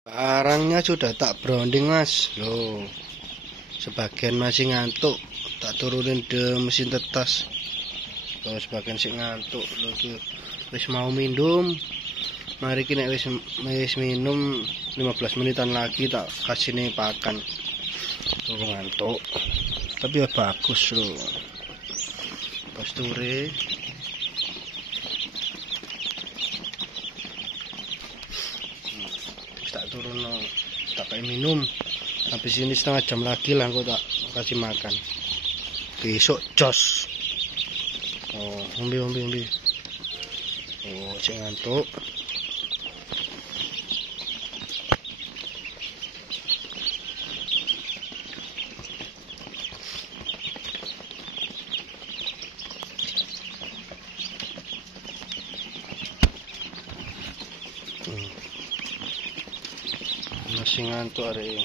Barangnya sudah tak browsing mas, loh. Sebagian masih ngantuk, tak turunin de mesin tetas. Loh, sebagian sih ngantuk, loh tuh. Wis mau minum, mari kini wis minum 15 menitan lagi tak kasih nih pakan. Tuh ngantuk, tapi ya bagus loh. Posture. Tak turun no, tak kayak minum. Habis ini setengah jam lagi lah aku tak kasih makan. Besok jos. Oh, umbi. Oh, cek ngantuk. Masih ngantuk hari ini.